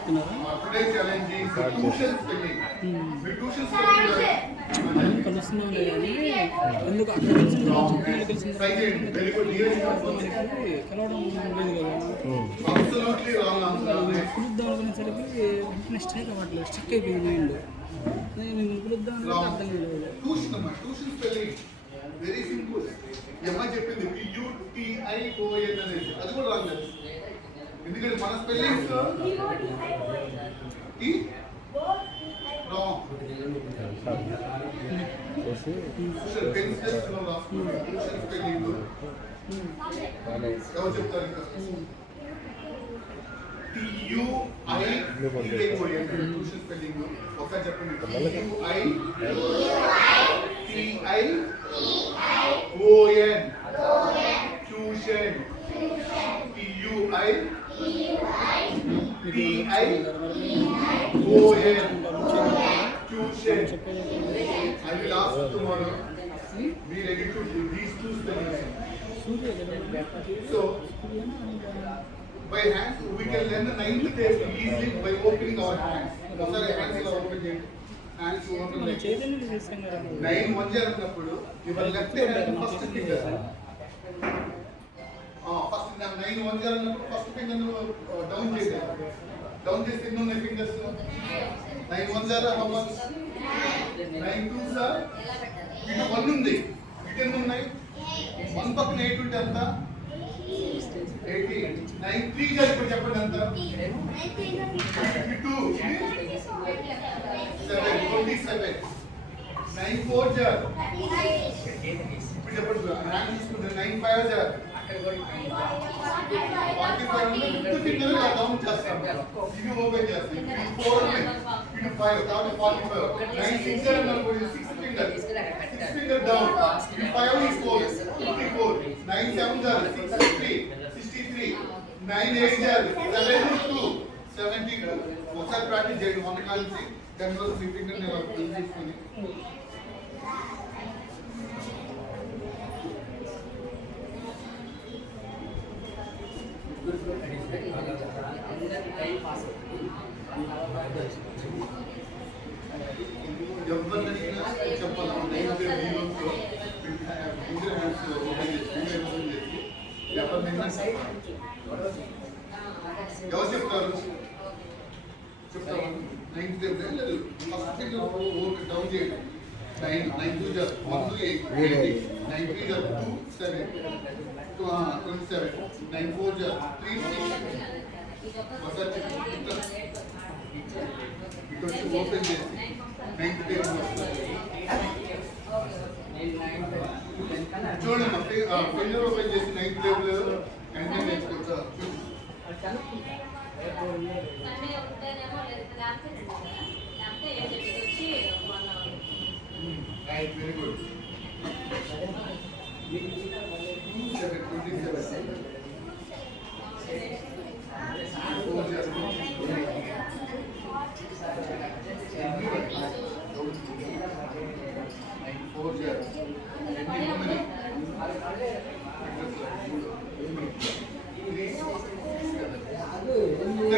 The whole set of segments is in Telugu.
చెప్తున్నారా? కలుస్తున్నాం కానీ ఎందుకు అక్కడ కలిసిన చుట్టాలు కలిసిన కలవడం లేదు కదా. కులుద్దాం అనుకునేసరికి నెక్స్ట్ టైం అవ్వట్లేదు, స్టిక్ అయిపోయింది మైండ్. నేను కులుద్దాం అర్థం లేదు. Very simple. ఏమై చెప్పింది PUTION అనేది, అది కూడా రాంగ్. ఎందుకంటే మన స్పెల్లింగ్స్ టి రాంగ్. పెన్సిల్ రాసుకుంటే స్పెల్లింగ్ ఎవరు చెప్తారు? ఇంకా TUION స్పెల్లింగ్ ఒకసారి చెప్పండి. TION tuition. Tuition. I will ask tomorrow. Be ready to do these two spellings. So, by hands, we can learn the ninth table easily by opening our hands. Hands will open it. Hands open like 9 1 అన్నప్పుడు your left hand first finger. First 9 1 అన్నప్పుడు first finger down చేయాలి. డౌన్ చేస్తే ఎన్ని ఉన్నాయి ఫింగర్స్? 9 1 how much? 9 2 ఇటు 1 ఉంది, ఇటు ఎన్ని ఉన్నాయి? 1 పక్కన 8 ఉంటే ఎంత? 80. 9 3 ఇప్పుడు చెప్పండి ఎంత? 52 7 27. 9 4 ఇప్పుడు చెప్పండి. హ్యాండ్ తీసుకుంటే 9 5 డౌన్ చేస్తాం. ఇది ఓపెన్ చేస్తాం. 4 ఇటు 5 కాబట్టి 45. 9 6 అనుకోండి, 6 ఫింగర్ డౌన్. 5 is 4 54. 9 7 63 63. 9 8 72 72. ఒకసారి ప్రాక్టీస్ చేయండి. 1 కలిసి 10 రోజులు మీ ఫింగర్ తీసుకొని ఎవరినైనా చెప్పాలి. ఎవరు చెప్తారు? చెప్తారు. 9 లేదు, ఫస్ట్ ఫింగర్ డౌన్ చేయండి. 9 9 2 1 2 8 9 3 2 7 27. 9 4 3 6. ఒకసారి ఇటు ఓపెన్ చేసి 9th టేబుల్ చూడండి. ఫింగర్ ఓపెన్ చేసి 9th టేబుల్ వెంటనే నేర్చుకోవచ్చా? Right, very good. 27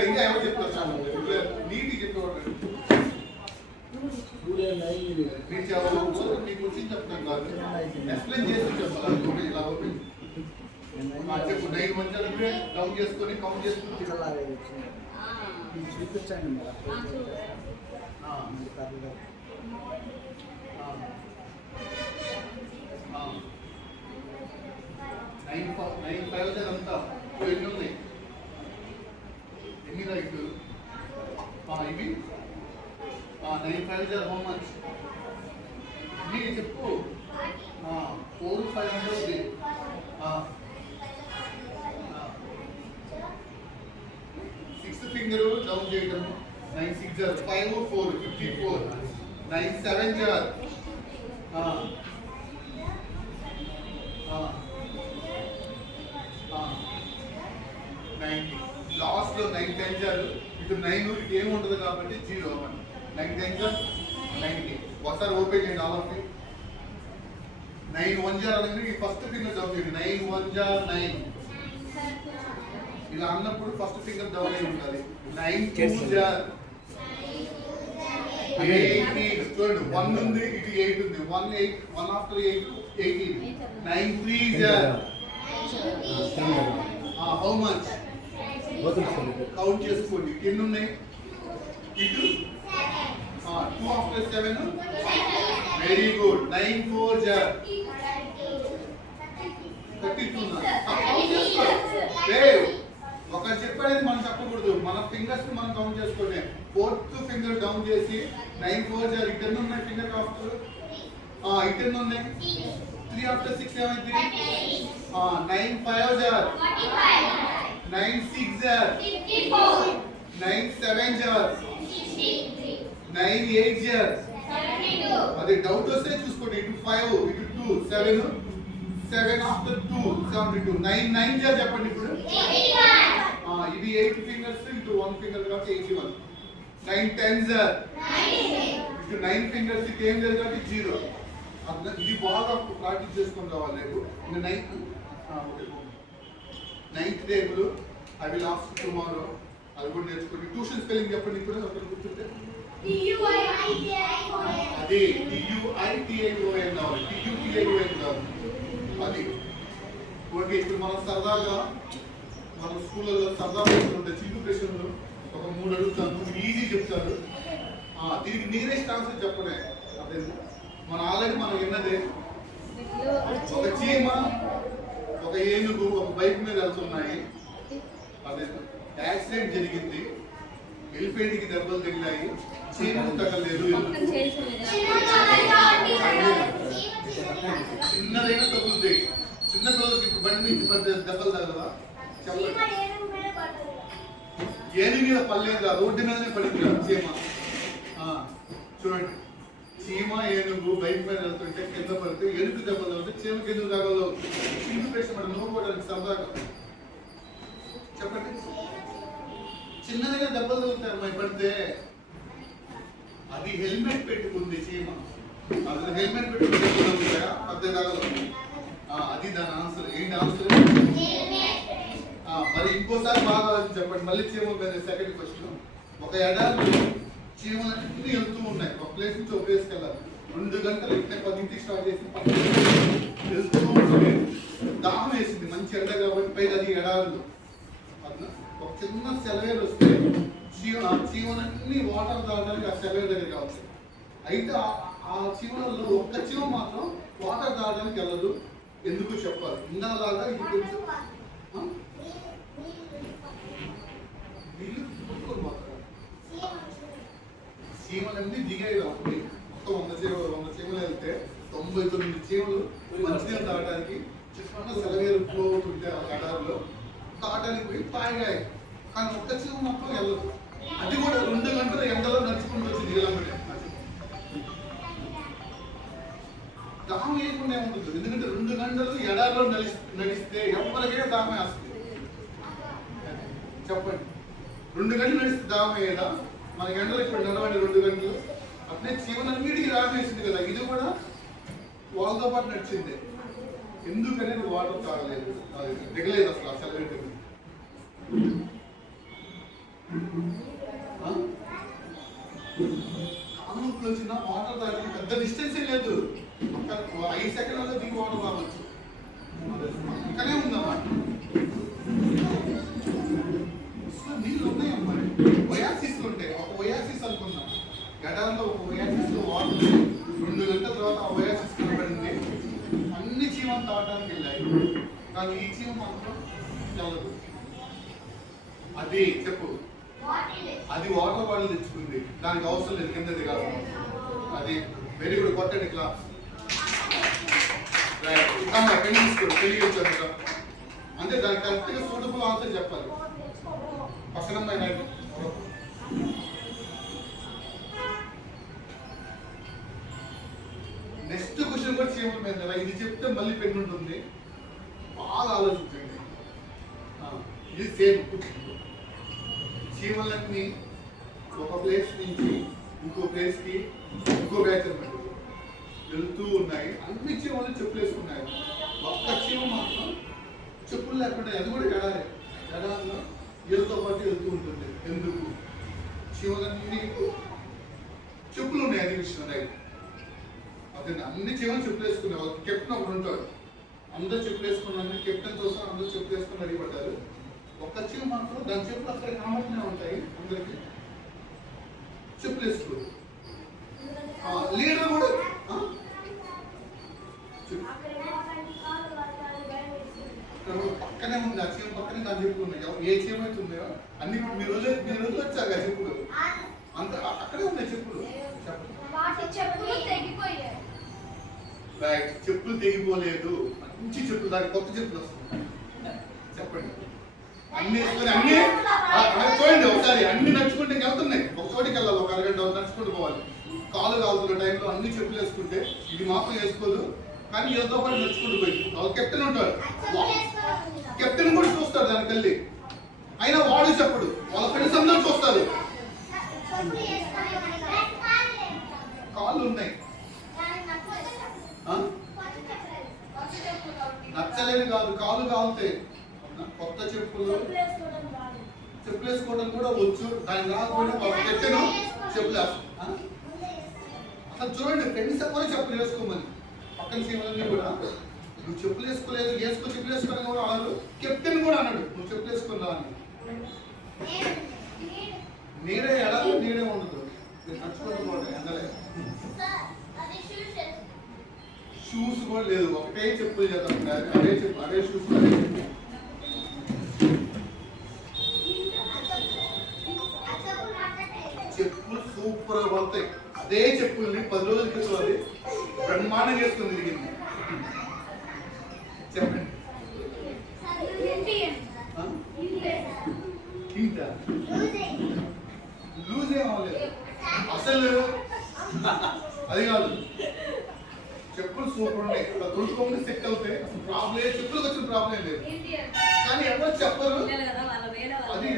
ఇంకా ఎవరు చెప్తారు? నీటి చెప్పేవాడు మీకు వచ్చి చెప్తాను కాదు, ఎక్స్ప్లెయిన్ చేసి చెప్పాలి. ఇలా ఓపెన్ చెప్పు. 9 1 డౌన్ చేసుకొని కౌంట్ చేసుకుని చూపించండి. 9 5 అంతా ఎన్ని ఉన్నాయి? ఎన్ని రైట్? ఇవి 9 5 how much? మీరు చెప్పు. 4 5 ఉంటుంది. 6 ఫింగర్ డౌన్ చేయడం. 9 6 5 4 54. 9 7 90. లాస్ట్ లో 9 10 ఇటు 9 ఇటు ఏముంటుంది కాబట్టి 0 9 10 90. ఒకసారి ఓపెన్ చేయండి ఆల్ ఆఫ్ యూ. 9 1 అనేది ఫస్ట్ ఫింగర్ డౌన్ చేయండి. 9 1 9 ఇలా అన్నప్పుడు ఫస్ట్ ఫింగర్ డౌన్ అయి ఉండాలి. 9 2 జార్ 18. చూడండి 1 ఉంది, ఇది 8 ఉంది. 1 8 1 after 8 18. 9 3 jar how much count చేసుకోండి. ఎన్ని ఉన్నాయి? ఇటు 2 after 7 వెరీ గుడ్. 9 4 జార్ 32. ఒకటి చెప్పేది మనం చెప్పకూడదు, మన ఫింగర్స్ మనం కౌంట్ చేసుకోండి. 4th ఫింగర్ డౌన్ చేసి 9 4 జార్ ఇటు ఉన్నాయి ఫింగర్ ఆఫ్టర్ ఇటు ఉన్నాయి. 3 after 6 ఏమైంది? 9 5 జార్ 9 6 జార్ 9 7 జార్ 9 8 జార్. అది డౌట్ వస్తే చూసుకోండి. ఇటు 5 ఇటు 2 7 7 after 2 72. 9 9 జార్ చెప్పండి ఇప్పుడు. ఇది 8 ఫింగర్స్ ఇటు 1 ఫింగర్ కాబట్టి 81. 9 10 జార్ ఇటు 9 ఫింగర్స్ ఇటు ఏం జార్ కాబట్టి 0. ఇది బాగా ప్రాక్టీస్ చేసుకొని రావాలి రేపు. ఇంకా 9th table I will ask tomorrow. అది కూడా నేర్చుకోండి. ట్యూషన్ స్పెల్లింగ్ చెప్పండి ఇప్పుడు ఒకటి గుర్తుంటే. అది TUITION కావాలి. TUTION కావాలి. అది ఓకే. ఇప్పుడు మనం సరదాగా మన స్కూళ్ళలో సరదా ప్రశ్నలు ఉంటాయి, చిన్న ప్రశ్నలు ఒక 3 అడుగుతాను, ఈజీ చెప్తారు. దీనికి నియరెస్ట్ ఆన్సర్ చెప్పనే. అదే ఆల్రెడీ మనం విన్నదే. ఒక చీమ ఒక ఏనుగు ఒక బైక్ మీద వెళ్తున్నాయి. అదే యాక్సిడెంట్ జరిగింది, ఎలిఫెంట్ కి దెబ్బలు తగిలాయి, చీమకు తగలేదు. చిన్నదైనా తగులుతాయి. చిన్న పిల్లలకి ఇప్పుడు బండి నుంచి దెబ్బలు తగలవా? చెప్పండి. ఏనుగు మీద పడలేదు, రోడ్డు మీదనే పడింది చీమ. చూడండి, చీమ ఏనుగు బైక్ మీద వెళ్తుంటే కింద పడితే ఏనుగు దెబ్బలు తగిలితే చీమకి ఎందుకు తగలదు? చిన్న ప్రశ్న మనం నోకోవడానికి సరదాగా చెప్పండి. చిన్నదిగా దెబ్బలు తగులుతాయి అమ్మాయి పడితే. అది హెల్మెట్ పెట్టుకుంది చీమ. అది హెల్మెట్ పెట్టుకుంటే పెద్ద తగలదు. అది దాని ఆన్సర్. ఏంటి ఆన్సర్? మరి ఇంకోసారి బాగా చెప్పండి. మళ్ళీ చీమ సెకండ్ క్వశ్చన్. ఒక ఎడారి చీమలన్నీ వెళ్తూ ఉన్నాయి, ఒక ప్లేస్ నుంచి ఒక ప్లేస్కి వెళ్ళాలి. 2 గంటలు ఇట్లా 10కి స్టార్ట్ చేసి వెళ్తూ ఉంటుంది. దాహం వేసింది, మంచి ఎండ కాబట్టి. పైగా అది ఎడారులు. ఒక చిన్న సెలవేరు వస్తే చీమలన్నీ వాటర్ తాగడానికి ఆ సెలవేరు దగ్గర కావచ్చు. అయితే ఆ చీమలలో ఒక్క చీమ మాత్రం వాటర్ తాగడానికి వెళ్ళదు. ఎందుకు చెప్పాలి? ఇందాలాగా ఇది కొంచెం చీమలన్నీ దిగాయి కాబట్టి మొత్తం 100 చీమలు వెళ్తే 99 చీమలు మంచినీళ్ళు తాగడానికి చిన్న సెలవేరు ఫ్లో ఉంటే ఆ ఎడారిలో తాగడానికి పోయి తాగాయి. కానీ ఒక్క చీమ మాత్రం వెళ్ళదు. అది కూడా 2 గంటల ఎండలో నడుచుకుంటూ వచ్చి దిగలమ్మటే. దాహం వేయకుండా ఏముంటుంది? ఎందుకంటే 2 గంటలు ఎడారిలో నడిస్తే ఎవరికైనా దాహం వేస్తుంది. చెప్పండి, 2 గంటలు నడిస్తే దాహం అయ్యేదా? మనకి ఎండలు ఇప్పుడు నడవండి 2 గంటలు. అట్నే చీమలన్నిటికీ దాహం వేసింది కదా. ఇది కూడా వాళ్ళతో పాటు నడిచిందే. ఎందుకనేది వాటర్ తాగలేదు, దిగలేదు అసలు ఆ సెలవేట్. కానుకలు వచ్చిన వాటర్ తాగడానికి పెద్ద డిస్టెన్సే లేదు. 5 సెకండ్లలో దిగి వాటర్ రావచ్చు. పక్కనే ఉందమ్మా. నీళ్ళు ఉన్నాయమ్మా. ఒయాసిస్ ఉంటాయి. ఒక ఒయాసిస్ అనుకున్నాం, ఎడారిలో ఒక ఒయాసిస్ లో వాటర్ 2 గంటల తర్వాత ఆ ఒయాసిస్ కనబడింది. అన్ని చీమలు తాగడానికి వెళ్ళాయి, కానీ ఈ చీమ మాత్రం చల్లదు. అది చెప్పు. అది వాటర్ బాటిల్ తెచ్చుకుంది, దానికి అవసరం లేదు కింద దిగాలి. అది వెరీ గుడ్. కొట్టండి క్లాస్. పెళ్లి తీసుకోండి, పెళ్లి వచ్చారు అంటే దానికి కరెక్ట్గా సూటబుల్ ఆన్సర్ చెప్పాలి. పక్కన నెక్స్ట్ క్వశ్చన్ కూడా చీమల మీద. ఇది చెప్తే మళ్ళీ పెన్ ఉంటుంది, బాగా ఆలోచించండి. ఇది సేమ్. చీమలన్నీ ఒక ప్లేస్ నుంచి ఇంకో ప్లేస్కి ఇంకో బ్యాచ్ వెళ్తూ ఉన్నాయి. అన్ని చీమలు చెప్పులు వేసుకున్నాయి. ఒక్క చీమ మాత్రం చెప్పులు లేకుండా, అది కూడా ఎడారే ఎడారిలో వీళ్ళతో పాటు వెళ్తూ ఉంటుంది. ఎందుకు? చీమలన్నీ చెప్పులు ఉన్నాయి. అది విషయం రైట్. అదే అన్ని చీమలు చెప్పులు వేసుకునే కెప్టెన్ ఒకడు ఉంటాడు. అందరూ చెప్పులు వేసుకున్నాను, కెప్టెన్తో సహా అందరూ చెప్పులు వేసుకుని అడిగిపడ్డారు. ఒక్క చీమ మాత్రం దాని చెప్పులు అక్కడ కామట్నే ఉంటాయి. అందరికి చెప్పులు వేసుకోరు. లీడర్ కూడా పక్కనే ఉంది. ఆ చీమ పక్కనే దాని చెప్పులు ఉన్నాయి. ఏ చీమ అయితే ఉన్నాయో అన్ని మీరు రోజు వచ్చారు కదా చెప్పులు అంత అక్కడే ఉన్నాయి చెప్పులు. రైట్, చెప్పులు తెగిపోలేదు. మంచి చెప్పులు, దానికి కొత్త చెప్పులు వస్తున్నాయి. చెప్పండి. అన్ని వేసుకొని అన్ని చూడండి ఒకసారి. అన్ని నడుచుకుంటే వెళ్తున్నాయి. ఒక చోటికి వెళ్ళాలి, ఒక అరగంట నడుచుకుంటూ పోవాలి. కాలు కాలుతున్న టైంలో అన్ని చెప్పులు వేసుకుంటే ఇది మాత్రం వేసుకోదు. కానీ ఏదో పాటు నడుచుకుంటూ పోయింది. వాళ్ళు కెప్టెన్ ఉంటాడు. కెప్టెన్ కూడా చూస్తాడు దానికి వెళ్ళి. అయినా వాడు చెప్పడు. వాళ్ళ ఫ్రెండ్స్ అందరూ చూస్తారు. కాళ్ళు ఉన్నాయి. నచ్చలేదు కాదు, కాళ్ళు కాలుతాయి. కొత్త చెప్పులు వేసుకోవడం కూడా వచ్చు. దాని రాకపోయినా కెప్టెన్ చెప్పులు వేస్తాం. అసలు చూడండి, ఫ్రెండ్స్ ఎవరు చెప్పులు వేసుకోమని పక్కన సీమలన్నీ కూడా నువ్వు చెప్పులు వేసుకోలేదు, చెప్పులు వేసుకోవడం కూడా అన్నారు. కెప్టెన్ కూడా అన్నాడు నువ్వు చెప్పులు వేసుకున్నా అని. నీడే ఎలా నీడే ఉండదు. నడుచుకుంటూ పోవడం ఎండలే. షూస్ కూడా లేదు, ఒకటే చెప్పులు చేద్దాం. అదే షూస్ చెప్పులు సూపర్ పడతాయి. అదే చెప్పుల్ని 10 రోజుల క్రితం అది బ్రహ్మాండం చేసుకుని తిరిగింది. చెప్పండి. లూజ్ ఏం అవ్వలేదు అసలు. అది కాదు, చెప్పులు సూపర్ ఉన్నాయి. తుడుచుకోమని సెట్ అవుతాయి. అసలు ప్రాబ్లం చెప్పులకు వచ్చిన ప్రాబ్లం లేదు. కానీ ఎవరు చెప్పరు. అది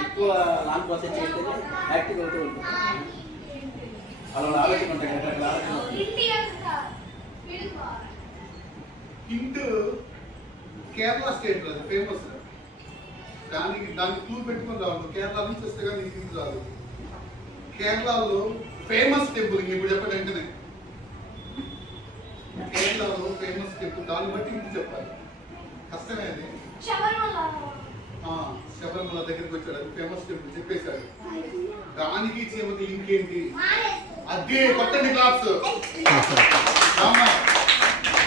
ఎక్కువ లాంగ్ ప్రాసెస్ చేస్తే యాక్టివ్ అవుతూ ఉంటుంది. అలా ఆలోచన ఉంటాయి కదా. హింట్ కేరళ స్టేట్ అది ఫేమస్. దానికి క్లూ పెట్టుకుని రావాలి. కేరళ నుంచి వస్తే కానీ నీకు హింట్ రాదు. కేరళలో ఫేమస్ టెంపుల్. ఇప్పుడు చెప్పండి వెంటనే. కేరళలో ఫేమస్ టెంపుల్. దాన్ని బట్టి హింట్ చెప్పాలి. కష్టమే అది. శబరిమల దగ్గరికి వచ్చాడు. అది ఫేమస్ టెంపుల్ చెప్పేశాడు. దానికి చీమకి లింక్ ఏంటి? అదే కొట్టండి క్లాప్స్.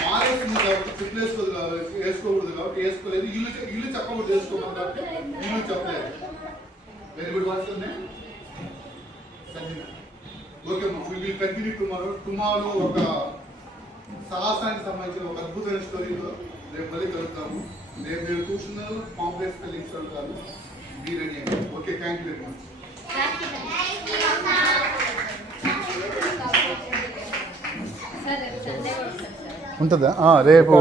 మారేస్తుంది కాబట్టి చెప్పులు వేసుకోదు కాబట్టి వేసుకోకూడదు కాబట్టి వేసుకోలేదు. ఇల్లు చెప్పకూడదు వేసుకోమని కాబట్టి ఇల్లు చెప్పలేదు. Very good. What's Sanjana. Okay అమ్మా, వి విల్ కంటిన్యూ టుమారో ఒక సాహసానికి సంబంధించిన ఒక అద్భుతమైన స్టోరీలో రేపు మళ్ళీ కలుగుతాము. రేపు మీరు కూర్చున్నారు కాంప్లెక్స్ స్పెల్లింగ్స్ కాదు. బీ రెడీ అండి. Okay, thank you very much. ఉంటుందా? రేపు